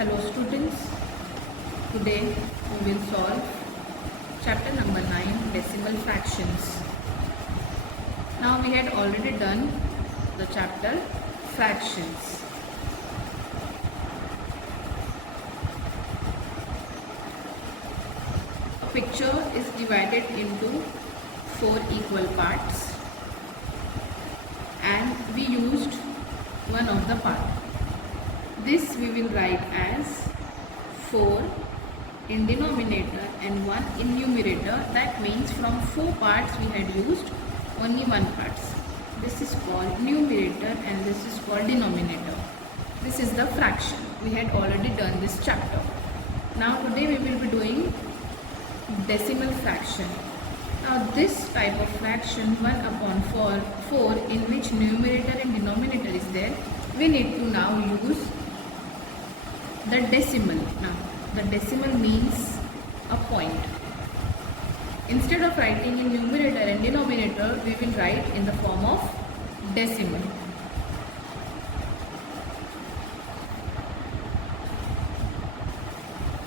Hello students, today we will solve chapter number 9, decimal fractions. Now we had already done the chapter fractions. A picture is divided into 4 equal parts and we used one of the part. This we will write as 4 in denominator and 1 in numerator. That means from 4 parts we had used only 1 part. This is called numerator and this is called denominator. This is the fraction. We had already done this chapter. Now today we will be doing decimal fraction. Now this type of fraction 1 upon 4 in which numerator and denominator is there, we need to now use the decimal. Now the decimal means a point. Instead of writing in numerator and denominator, we will write in the form of decimal.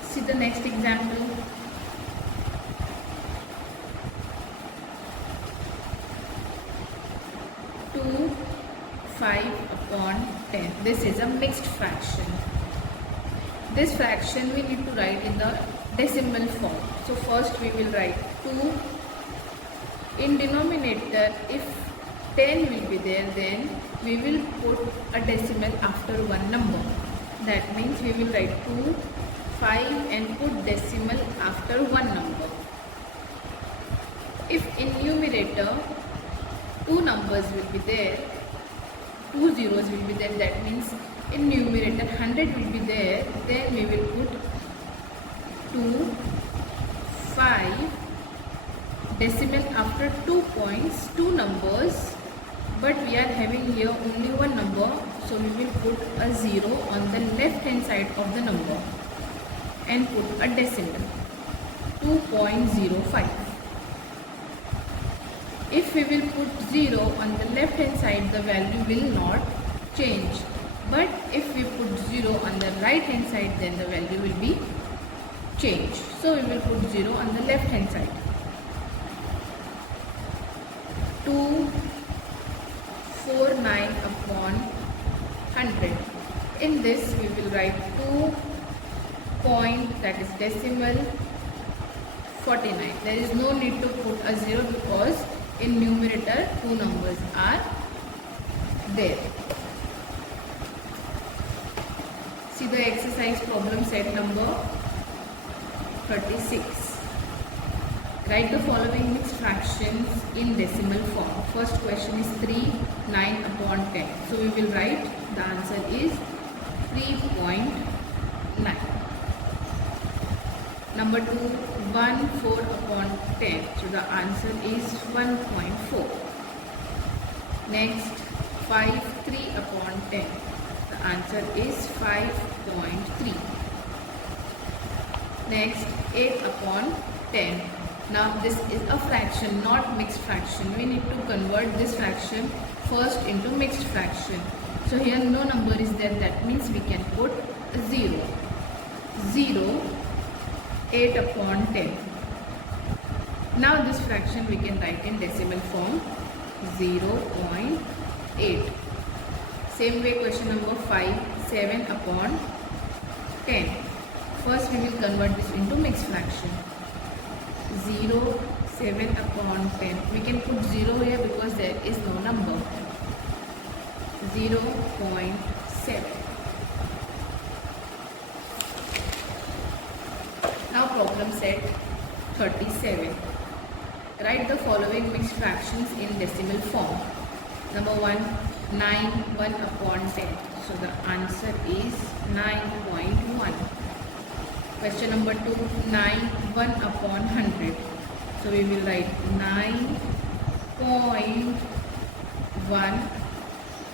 See the next example. 5 upon 10. This is a mixed fraction. This fraction we need to write in the decimal form. So first we will write 2 in denominator. If 10 will be there, then we will put a decimal after one number. That means we will write 2, 5 and put decimal after one number. If in numerator 2 numbers will be there, 2 zeros will be there, that means in numerator 100 will be there, then we will put 2, 5, decimal after 2 points, 2 numbers, but we are having here only one number, so we will put a 0 on the left hand side of the number and put a decimal, 2.05. If we will put 0 on the left hand side, the value will not change. But if we put 0 on the right hand side, then the value will be changed. So we will put 0 on the left hand side. 249 upon 100. In this we will write 2 point, that is decimal 49. There is no need to put a 0 because in numerator 2 numbers are there. See the exercise problem set number 36. Write the following mixed fractions in decimal form. First question is 3, 9 upon 10. So we will write the answer is 3.9. Number 2, 1, 4 upon 10. So the answer is 1.4. Next, 5, 3 upon 10. The answer is 5.3. Next, 8 upon 10. Now this is a fraction, not mixed fraction. We need to convert this fraction first into mixed fraction. So here no number is there, that means we can put 0. 0, 8 upon 10. Now this fraction we can write in decimal form, 0.8. Same way question number 5, 7 upon 10. First we will convert this into mixed fraction. 0, 7 upon 10. We can put 0 here because there is no number. 0.7. Now problem set 37. Write the following mixed fractions in decimal form. Number 1, 9, 1 upon 10. So the answer is 9.1. Question number 2, 9, 1 upon 100. So we will write 9.1.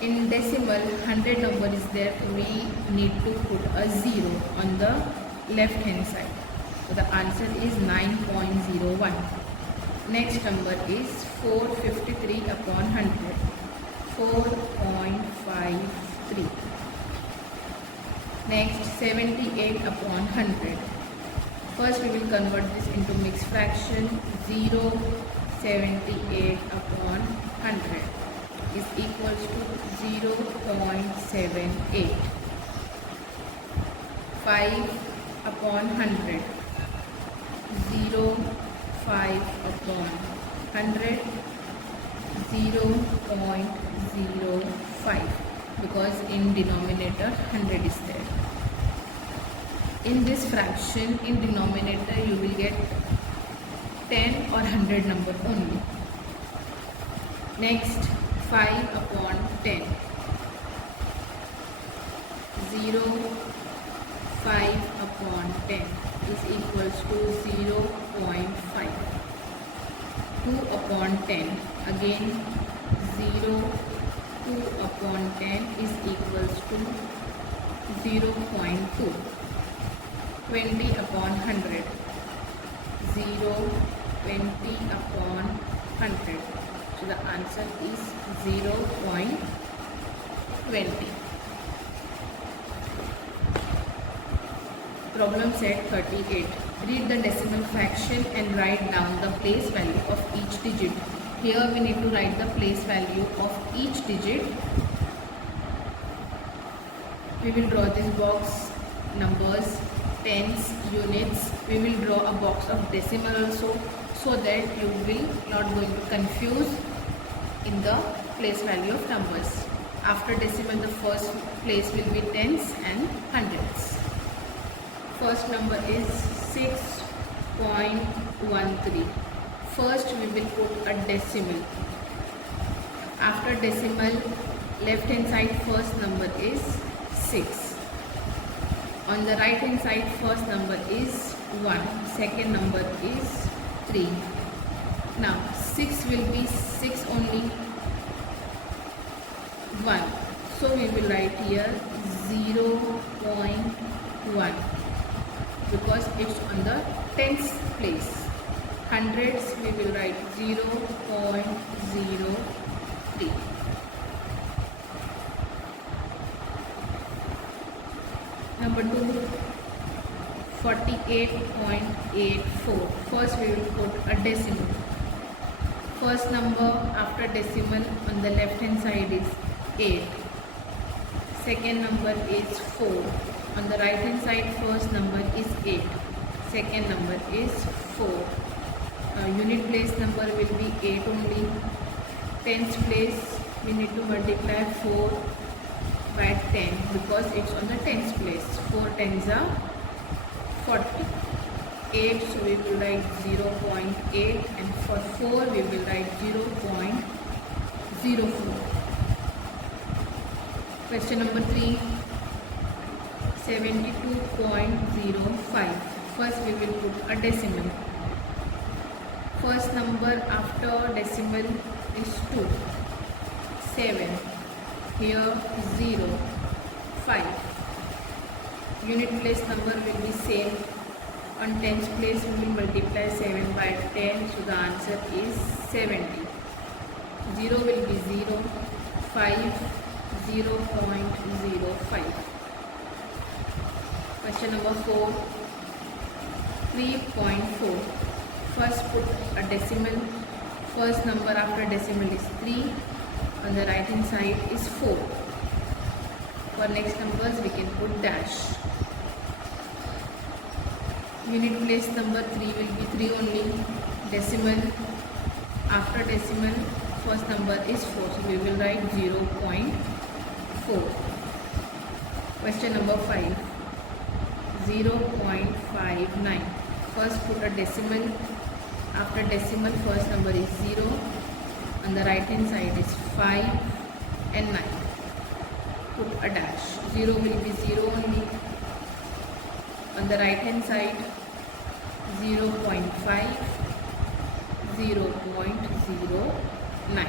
In decimal, 100 number is there. We need to put a 0 on the left hand side. So the answer is 9.01. Next number is 453 upon 100. 4.53. Next 78 upon 100. First we will convert this into mixed fraction. 0, 78 upon 100 is equals to 0.78. 5 upon 100. 0, 5 upon 100. 0.05, because in denominator 100 is there. In this fraction, in denominator you will get 10 or 100 number only. Next, 5 upon 10. 0, 5 upon 10 is equals to 0.5. 2 upon 10, again 0, 2 upon 10 is equals to 0.2. 20 upon 100, 0, 20 upon 100. So the answer is 0.20. Problem set 38. Read the decimal fraction and write down the place value of each digit. Here we need to write the place value of each digit. We will draw this box, numbers, tens, units. We will draw a box of decimal also, so that you will not going to confuse in the place value of numbers. After decimal, the first place will be tens and hundreds. First number is 6.13. First we will put a decimal. After decimal, left hand side first number is 6. On the right hand side first number is 1. Second number is 3. Now 6 will be 6 only 1. So we will write here 0.1. because it's on the tens place. Hundreds we will write 0.03. Number 2, 48.84. First we will put a decimal. First number after decimal on the left hand side is 8. Second number is 4. On the right hand side first number is 8. Second number is 4. Unit place number will be 8 only. Tens place we need to multiply 4 by 10 because it's on the tens place. 4 tens are 40. 8, so we will write 0.8, and for 4 we will write 0.04. Question number 3. 72.05. First we will put a decimal. First number after decimal is 2. 7. Here 0. 5. Unit place number will be same. On tens place we will multiply 7 by 10. So the answer is 70. 0 will be 0. 5. 0.05. Question number 4. 3.4. First put a decimal. First number after decimal is 3. On the right hand side is 4. For next numbers we can put dash. Unit place number 3 will be 3 only. Decimal after decimal first number is 4. So we will write 0.4. Question number 5. 0.59. First put a decimal. After decimal first number is 0. On the right hand side is 5 and 9. Put a dash. 0 will be 0 only. On the right hand side 0.5, 0.09.